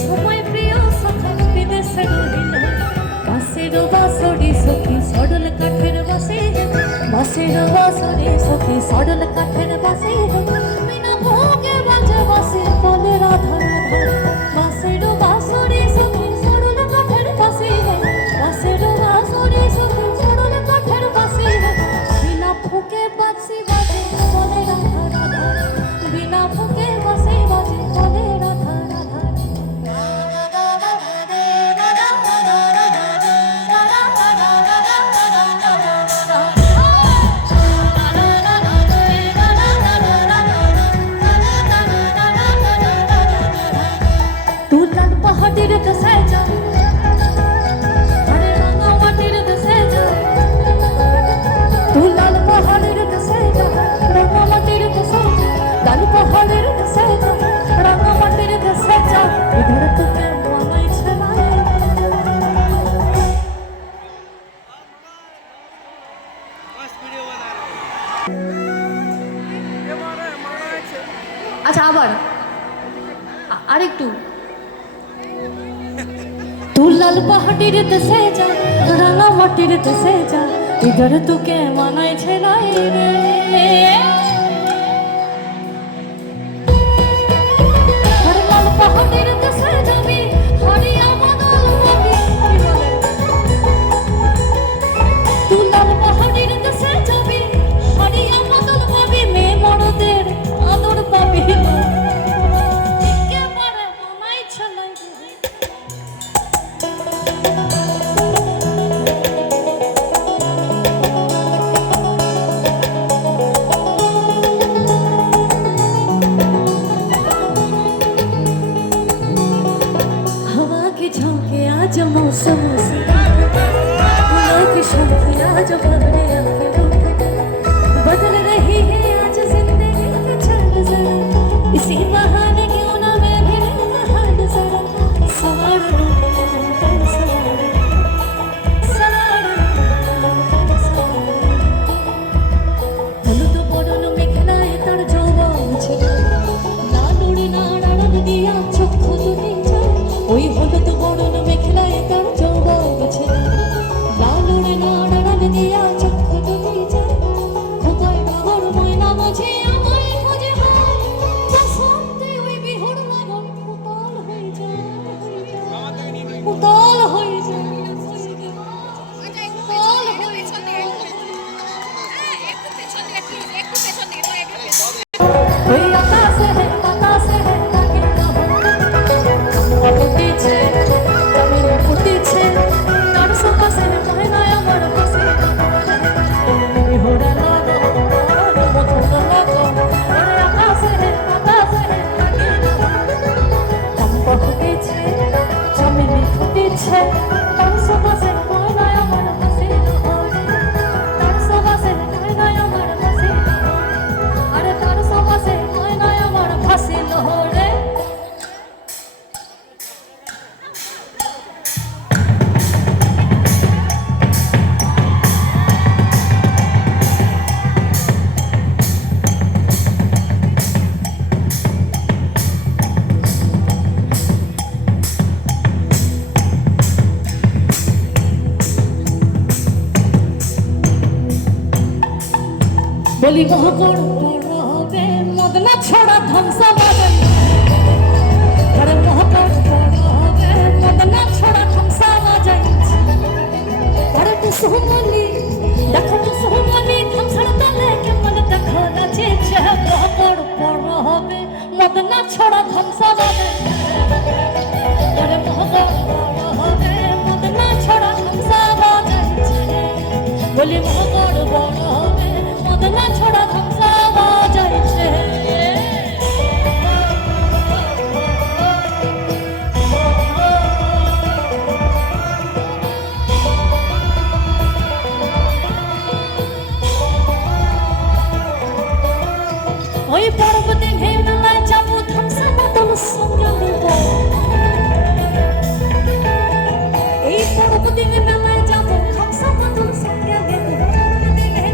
সময় প্রিয় সখা বিদেশে রহিল বাসের বাসরে সখী সডল কাঠের বাসে বাসের বাসরে সখী সডল কাঠের বাসে বিনা ভোগে বাজে বাসে বলে রাধা রাধা বাসের বাসরে সখী সডল কাঠের বাসে বাসের বাসরে সখী সডল কাঠের বাসে বিনা ভোগে বাজে বাজে বলে রাধা রাধা বিনা ভোগে বাসে বাজে বলে রাধা রাধা तू लाल पहाड़ीर दसे जा हरे रंगा माटीर दसे जा तू लाल पहाड़ीर दसे जा रंगा माटीर दसे जा लाल पहाड़ीर दसे जा रंगा माटीर दसे जा इधर तुके मनाई छलाए बस वीडियो बना रहे ये मारा है আচ্ছা আবার আরেকটু तू लाल पहाड़ीर दसे जा रंगा माटीर दसे जा इधर तुके मनाई छलाई रे हर लाल पहाड़ीर दसे जाबी हरिया बदल पाबी तू लाल पहाड़ीर दसे जाबी हरिया बदल पाबी मे मरदेर आदर पाबी একেবারে মনাই ছলাই রে हवा के झोंके आज मौसम से फूलों के शौके आज भरे बदल रही है आज जिंदगी की चल जरा इसी बहाने क्यों ना मैं भी हाल जरा सवार হলুদ বরণ মেঘনায় তার যৌবন ছিল লাল উড়ে নাড়ান দিয়া চক্ষু দুটি যায় ওই হলুদ বরণ মেঘনায় তার যৌবন ছিল লাল উড়ে নাড়ান দিয়া চক্ষু দুটি যায় খোপায় বাবর ময়না মাঝে আমায় খোঁজে হায় বসন্তে ওই বিহুর লাগন উতল হয়ে যায় উতল হয়ে যায় ওই আকাশে তাকে কামড় ফুটেছে জমিন ফুটেছে তার সকাশে ময়নায় আমার কাছে বিহুরা লাগো মধুর লাগো ওই আকাশে তাকে কামড় ফুটেছে জমিন ফুটেছে তার সকাশে ময়নায় আমার কাছে তার সকাশে ময়নায় আমার কাছে আরে তার সকাশে ময়নায় আমার ভাসিল রে বলি মহকর বড় হবে মদনা ছড়া ধ্বংসা বাজে আরে মহকর বড় হবে মদনা ছড়া ধ্বংসা বাজে আরে তু সুমনি দেখো তু সুমনি ধ্বংসার তলে কেমন দেখো নাচেছে মহকর বড় হবে মদনা ছড়া ধ্বংসা বাজে আরে মহকর বড় হবে মদনা ছড়া ধ্বংসা বাজে বলি মহকর বড় হবে মদনা ছড়া ধ্বংসা বাজাইছে ওই পর্বতে মেলায় যাবো ধ্বংসা মতন সঙ্গে নেব এই পর্বতে মেলায় যাবো ধ্বংসা মতন সঙ্গে নেব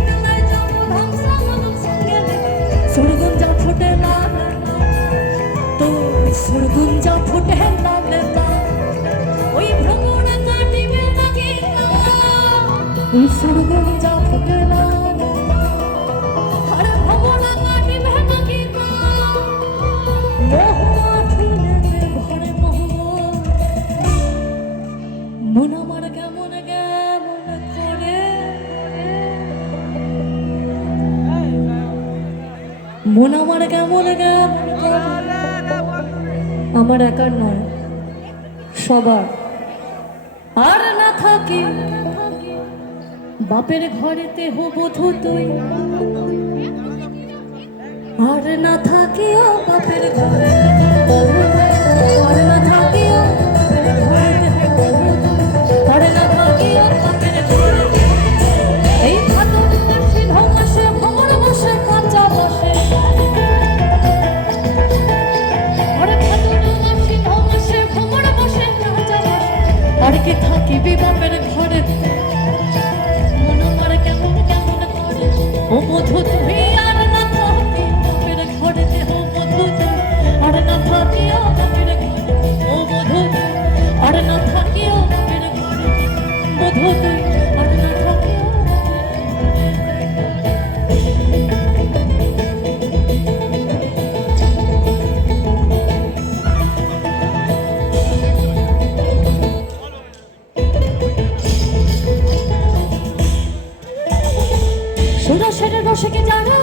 মেলায় যাবো ধ্বংসা মতন সঙ্গে নেব সুরগুঞ্জা ফোটে না তো সুরগুঞ্জা ফুটে লালে না ওই ভ্রমণ কাটিবে না গীতা ওই সুরগুঞ্জা ফুটে লালে আর ভ্রমণ কাটিবে না গীতা মহুয়া ফুলে ভরে মহুয়া মন আমার কেমন কেমন করে মন আমার কেমন কেমন করে আমার একার নয় সবার আর না থাকি বাপের ঘরেতে বধূ তুই আর না থাকিও বাপের ঘরে আর না থাকিও বাপের ঘরেতে আর না থাকিও বাপের ঘরে এই ভাদর মাসে ঢঙাসে ভ্রমণ বসে কাঁচা বসে আর কি থাকিবি বাপের ঘরে মন আমার কেমন কেমন করে ও মধু তুমি আর না থাকি বাপের ঘরে দেহ মধু তুই আর না থাকিও বাপের ঘরে ও মধু তুই আর না থাকিও বাপের ঘরে মধু তুই আর না থাকিও সুরসের রসিকে জানো